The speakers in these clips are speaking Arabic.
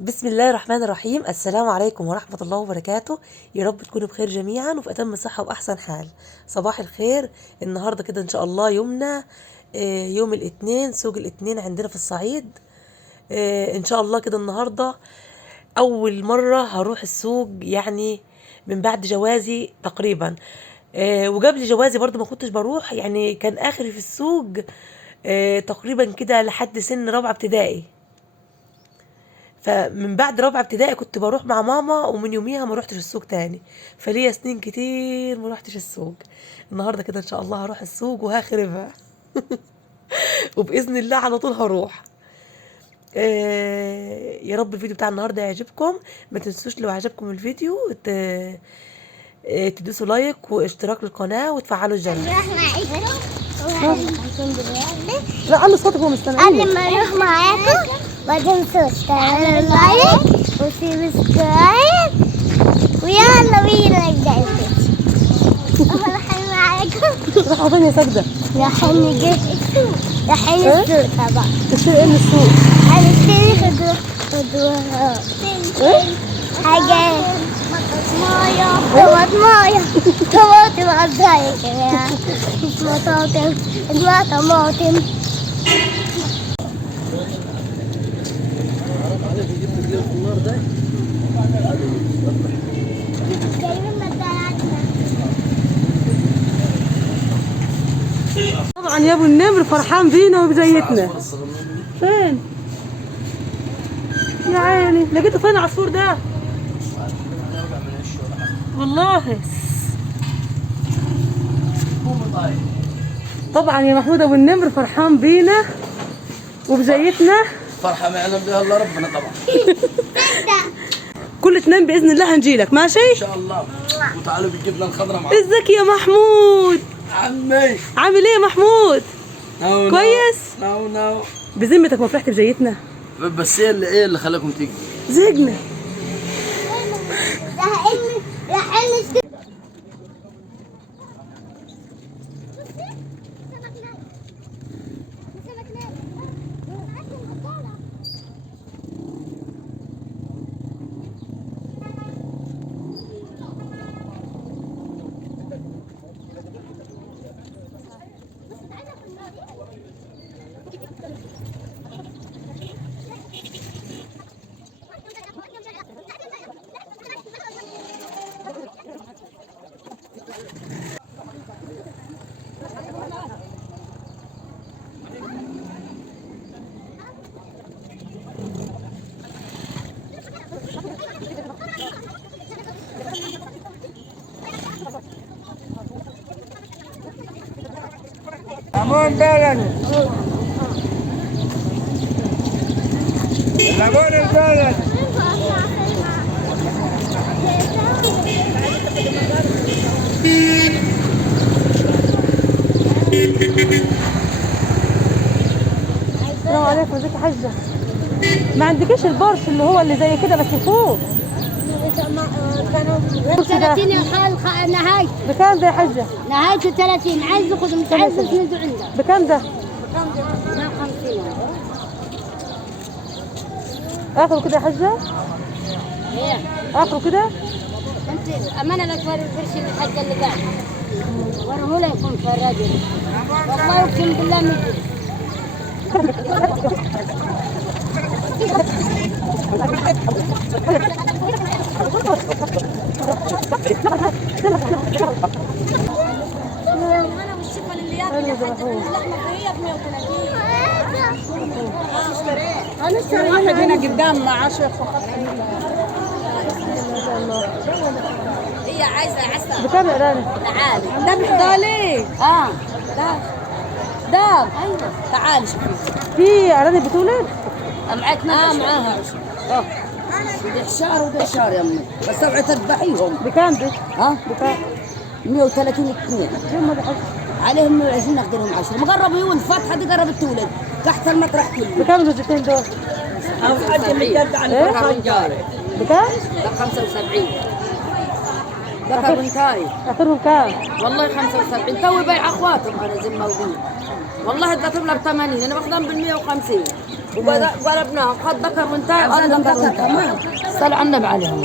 بسم الله الرحمن الرحيم. السلام عليكم ورحمة الله وبركاته. يا رب تكونوا بخير جميعا وفي أتم صحة وأحسن حال. صباح الخير. النهاردة كده إن شاء الله يومنا يوم الاثنين، سوق الاثنين عندنا في الصعيد. إن شاء الله كده النهاردة أول مرة هروح السوق، يعني من بعد جوازي تقريبا. وقبل جوازي برضو ما كنتش بروح، يعني كان آخري في السوق تقريبا كده لحد سن رابعة ابتدائي. فمن بعد رابعه ابتدائي كنت بروح مع ماما، ومن يوميها ما روحتش السوق تاني. فليا سنين كتير ما روحتش السوق. النهارده كده ان شاء الله هروح السوق وهخربها. وباذن الله على طول هروح. يا رب الفيديو بتاع النهارده يعجبكم. ما تنسوش لو عجبكم الفيديو تدوسوا لايك واشتراك للقناه وتفعلوا الجرس. لا علوا صوتكم مستمعين. قبل ما اروح معاكم ما تنسوش تعملوا لايك وسبسكرايب، ويلا بينا نبدأ الفيديو. رايحين معاكم. رايحة فين يا ساجدة؟ رايحين نجيب رايحين السوق طبعا. تشتري ايه من السوق؟ هنشتري خضروات. حاجات طماطماية طماطم قصدي كمان، مش مطاطم، اسمها طماطم. طبعا يا ابو النمر فرحان بينا وبجيتنا. فين يا عيني؟ لقيته فين العصفور ده؟ والله طبعا يا محمود ابو النمر فرحان بينا وبجيتنا. فرحة ما يعلم بها الا ربنا طبعا. كل اثنين باذن الله هنجيلك، ماشي ان شاء الله. وتعالوا بالجبنه الخضراء معاك. ازيك يا محمود؟ عمي عامل ايه يا محمود؟ نو كويس؟ نو بذمتك ما فرحت بجيتنا؟ بس ايه اللي خلاكم تيجوا؟ زهقنا. رايحين Lamon dalan. Lamon dalan. السلام عليكم. ازيك يا حاجه؟ ما عندكيش البرش اللي هو اللي زي كده بس فوق؟ 30 يا خال نهاية. بكام ده يا حاجه؟ نهايته 30. عايز ياخذ مش عايز تسنده عنده. بكام ده؟ 150. اخره كده يا حاجه؟ ايه اخره كده؟ انت امانه لا توري الفرش الحاجه اللي قاعد وراه لا يكون في الراجل، والله اقسم بالله مجد. انا والشفه اللي ياكل اللحمه هي ب 130. هنشتري واحد هنا قدام مع شيخ هي عايزه عسل. بكام يا راني؟ تعالي ده بحضالي ده ايوه تعالي شوفي في راني بتولد؟ معك معاها ده شهر وده شهر يا امي، بس اوعي تذبحيهم. بكام دي؟ ها بكام؟ 130 اثنين يما دي حاجه عليهم 120 نقدرهم 10. مقرب يولد فتحه دي قربت تولد تحت المطرح كله. بكام الوزتين دول؟ او حد من جد عن فرحان جاري. بكام؟ ده 75. ده كربنتاي اخرهم كام؟ والله 75. توي بيع اخواتهم انا زي ما موجود. والله اديتهم له ب 80 انا باخذهم بال 150. وقلبناهم خد ذكر وانتهى ابزالهم ذكر كمان. صلوا على النبي عليهم.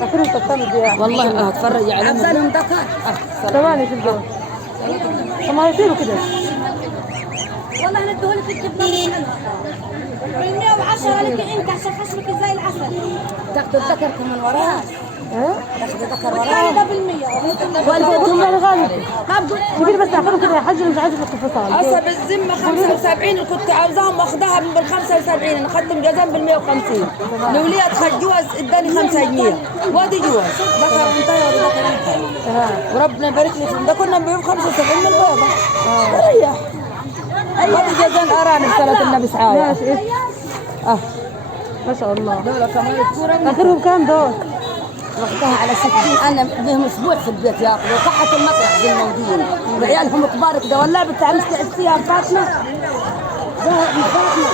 اخرهم تفهمي دي يعني. والله اتفرج عليهم ابزالهم ذكر. ثواني في الجو. ما يصيروا كده. والله ندهولك الجبنه حلوه 110 لك انت عشان خشمك زي العسل. تاخذ الذكر كمان وراها. تاخذ الذكر وراها. هذا بالمية. والبيتهم يا غالي. شوفي بس اخرهم كده يا حاج مش عايزه في الفصال. اصلا بالذمه 75 اللي كنت عاوزاهم واخدها بال 75 انا اخذتهم جزام بال 150. لولية خد جوز اداني 5 جنيه وادي جوز ذكر انتهى وذكر انتهى. وربنا يبارك لي فيهم ده كنا نبيعهم 75 من البيضه. ريح. وادي جزام ارانب صلاه النبي سعايه. ماشي. ما شاء الله. دول كمان الكوره اخرهم كام دول؟ واخدها على 60 انا بهم اسبوع في البيت ياكلوا وقحت المطرح بالموجودين وعيالهم كبار كده والله بتاع مستعسيها فاطمه ده فاطمه.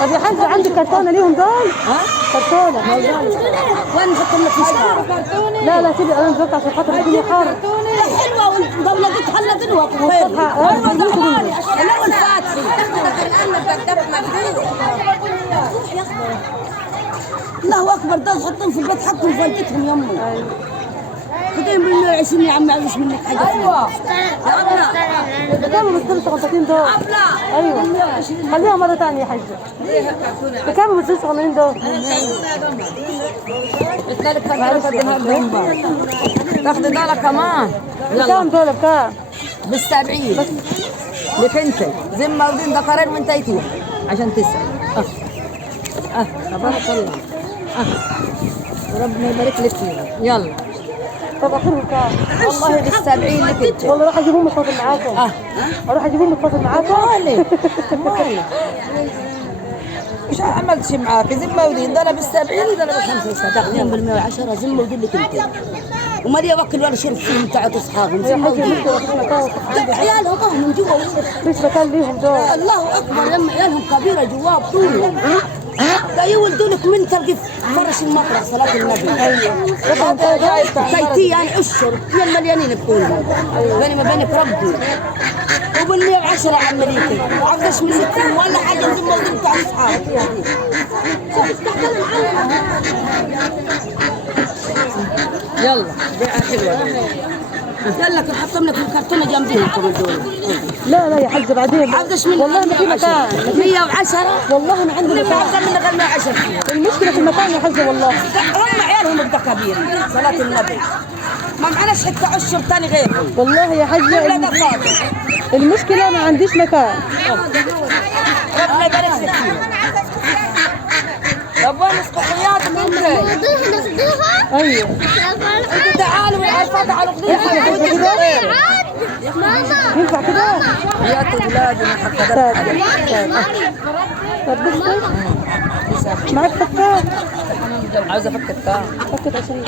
طب يا حاج عندك كرتونه ليهم دول؟ ها؟ كرتونه. وين نحطهم لك في الشارع؟ لا لا سيبي انا نزلت عشان خاطر الدنيا حر. حلوه والدوله دي تحلى دلوقتي وخير. لا والفاتحي الله اكبر ده تحطهم في البيت حطهم في والدتهم يمه. خدين بال 120 يا عمي عايز منك حاجه. ايوه يا ابله بكام بتصير 30 دول؟ ايوه خليها مره ثانيه يا حاجه. بكام بتصير 80 دول؟ تاخذي دولة كمان. بكام دول بكام؟ بال70 لك انت ذمة ودين ذكرين وانت يتيم عشان تسأل. تبارك الله. ربنا يبارك لك فيهم. يلا طب اخرهم كام؟ والله بال70 لك انت. والله اروح اجيبهم متفاصل معاكم. اروح اجيبهم متفاصل معاكم. مالي مش عملت شيء معاك ذمة ودين ده انا بال70 ده انا بال75 تاخذين بال110 ذمة ودين لك انت. وما لي وكل ولا شرب فيهم تعطوا اصحابهم ذمة ودين. عيالهم من جوا فيش مكان ليهم دول. الله اكبر لما عيالهم كبيرة جواب طولهم. ده يولدوا لك من تلقي فرش المطرح صلاة النبي. ايوه بيتي يعني اشهر يا مليانين بطولهم. بيني ما بينك ربي. وبال110 عمليتي ما عرفتش من التيم ولا حاجه ذمه ودين بتاع اصحابي. يلا بيعه حلوه. قال لك نحطهم لك الكرتونه جنبيهم كمان دول. لا لا يا حاجه بعدين. عاوزش من والله ما في مكان. 110 والله ما عندي اللي مكان. عاوزه من غير 110 المشكله في المكان يا حاجه والله. هم عيالهم بدا كبير صلاه النبي ما معناش حتى اشهر ثاني غيرهم. والله يا حاجه المشكله ما عنديش مكان. ربنا يبارك لك فيهم. يابا مسقحيات منك. ايوه تعالوا تعالوا خذوا ماما ينفع كده؟ يا اولادي ما حقدرت معك فكات؟ عاوزه افك التاع. فكت عشان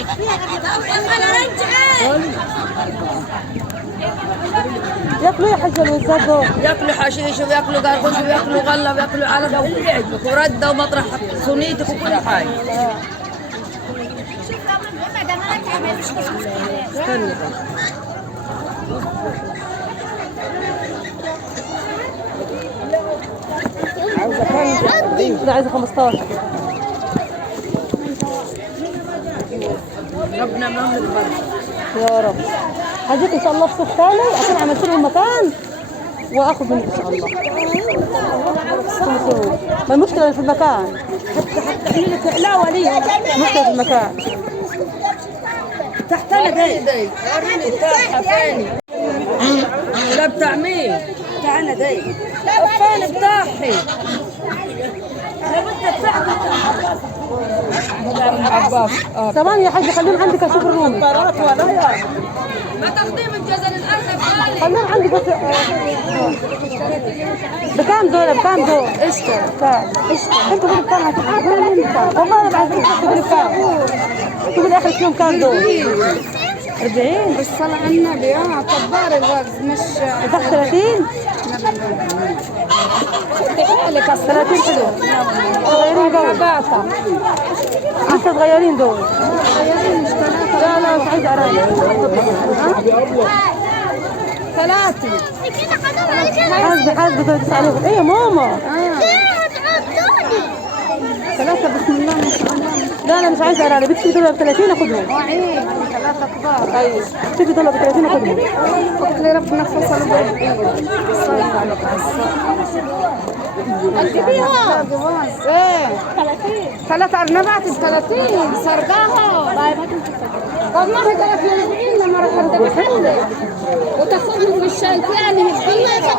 ياكلوا يا حاجه الوزات دول. ياكلوا حشيش وياكلوا قرقوش وياكلوا غله وياكلوا علقه واللي يعجبك ورده ومطرح صينيتك وكل حاجه. استني عاوزه كام؟ لا عايزه 15. ربنا معهم البركه يا رب. حاجات ان شاء الله في صف ثاني اكون عملت لهم مكان واخذ منك ان شاء الله. ما المشكله في المكان. حتى لك لا ولي المشكله في المكان. تحتنا داي وريني التاحه فين؟ لا بتاع مين؟ بتاعنا داي فين بتاعي؟ كمان يا حاج خليهم عندك اشوف الرومي. ما تاخذيه من جزل الارض خليهم عندي بس. بكام دول؟ بكام دول؟ قشطة. بكام؟ قشطة. انتوا قولوا بكام هتقولوا؟ والله انا بعد كده تقولوا بكام؟ انتوا قولوا اخر فيهم كام دول؟ 40 بالصلاة على النبي كبار الوقت مش تحت 30 حالك 30 حلو. صغيرين قوي. لسه صغيرين دول. لا لا مش عايزة أراضي. 3 حاسبة حاسبة تدوس عليهم. ايه يا ماما؟ ثلاثة بسم الله ما شاء الله. لا أنا مش عايزة أرانب، بتشتري دولار ب 30 آخدهم. وعيه ثلاثة كبار. أيوة بتشتري دولار ب 30 آخدهم. قلت لي ربنا فصل بإيه. صلي على الجبيها. ايه 3 أرنبات ب 30 سرقاها. والله 30 لما رحت بحلة وتاخذهم في الشاي ثاني هديها.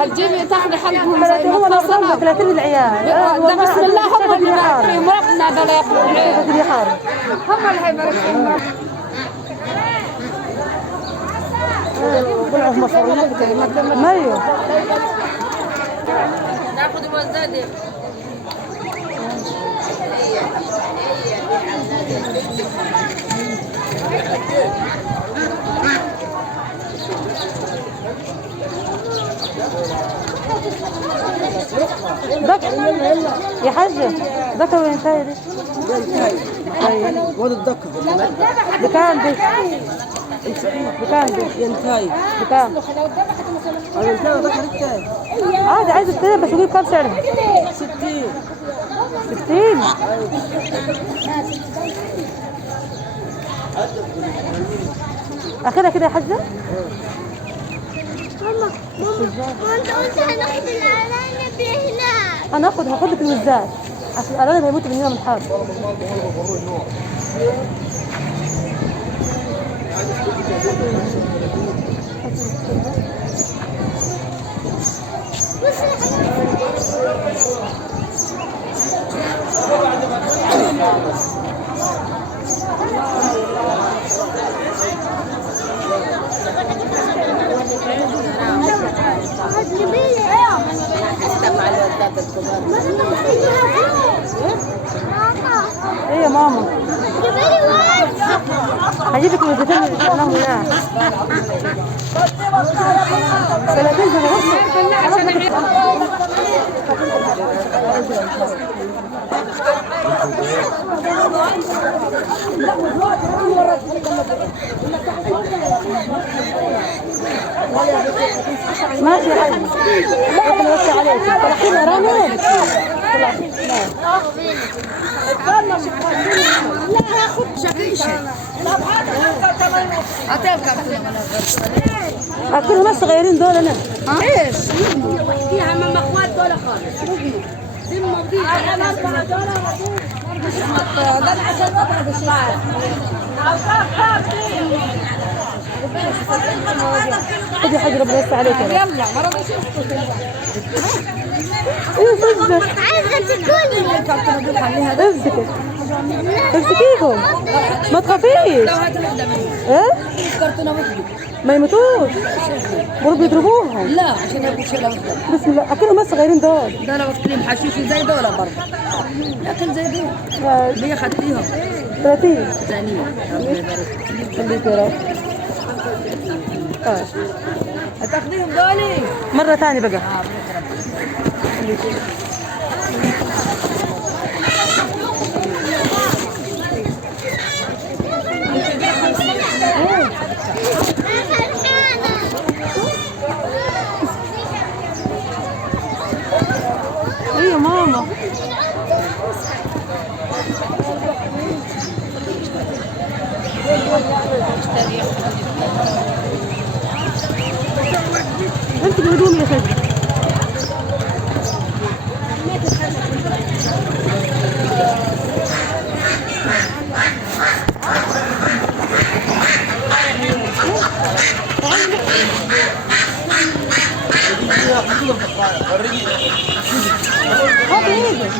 هتجيبي تاخذي حقهم زي ما اتصلوا 30 العيال. ده بسم الله هم اللي بارك فيهم ربنا ده لا ياكلوا العيال هم اللي هيبارك فيهم. طلعوا مصاريات كلمات مايو. ناخذ وزادي. يا حاجة ذكر وين تاي دي؟ ينتهي وين الذكر؟ بكام دي؟ بكام دي؟ ينتهي بكام؟ ينتهي ذكر التاي عادي عايز اشتريها بس اجيب كام سعرها؟ 60. 60 اخدها كده يا حاجة؟ ماما انت قلت هناخد الارانب هناك. انا هاخد لك الوزات عشان الارانب هيموتوا مننا من الحر. ايه يا ماما؟ هجيب لك الوزتين اللي اشتريناهم هناك. 30 زي ماشي يا حبيبي. احنا بس عليك. طلعتين ارانب. اكلهم الصغيرين دول انا. ايش؟ فيها من اخوات دول خالص. ذمه فيها انا دول ده عشان اضرب الشعر. خذي حاجة ربنا يستر عليك. يلا ما رضيش يسكت. عايزة تاكلني. امسكي امسكيهم ما تخافيش. ايه ما يموتوش برضه يضربوهم. لا عشان ياكل شيء واحدة. بسم الله اكلهم بس صغيرين دول. ده انا بكلم حشيش زي دول برضه. لكن زي دول ليه خدتيهم 30 ثانية. ربنا يبارك خليك يا رب. هتاخديهم دولي مرة ثانية بقى. ايه يا ماما؟ انت الهدوم يا خالد. هات ايدك.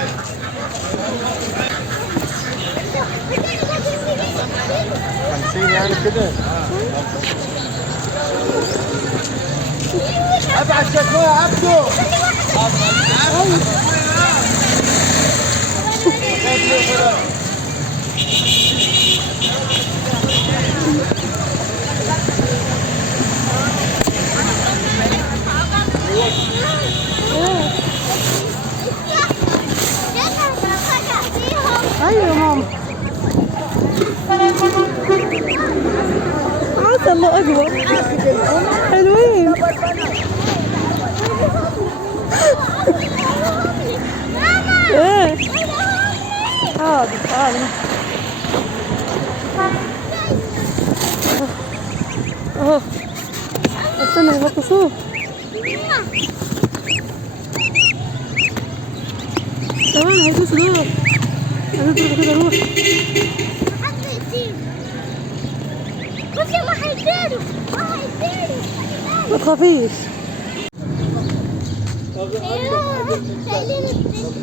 يعني كده ابعد شكوى يا عبدو. ايوه يا ماما. عسى الله اكبر حلوين. ايه حاضر حاضر اهو استنى يبطشوه تمام هيدوسوا دول هيدوسوا كده روح بصي ما هيطيروا ما تخافيش شايلين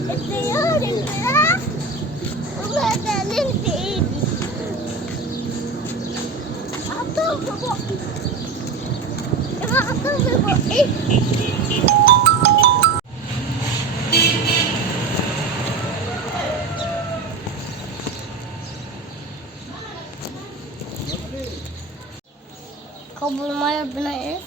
الطيور الفراخ وشايلين في ايدي حطوهم في بقي حطوهم في بقي قبل ما ربنا ايه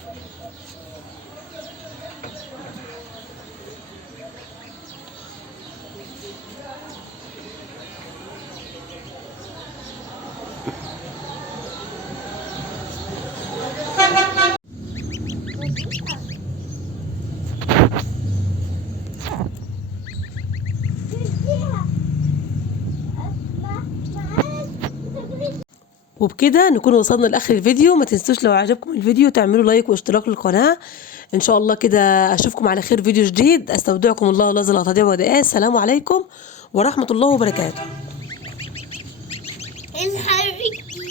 وبكده نكون وصلنا لاخر الفيديو. ما تنسوش لو عجبكم الفيديو تعملوا لايك واشتراك للقناه. ان شاء الله كده اشوفكم على خير فيديو جديد. استودعكم الله الذي لا تضيع ودائعه. السلام عليكم ورحمه الله وبركاته. الحريق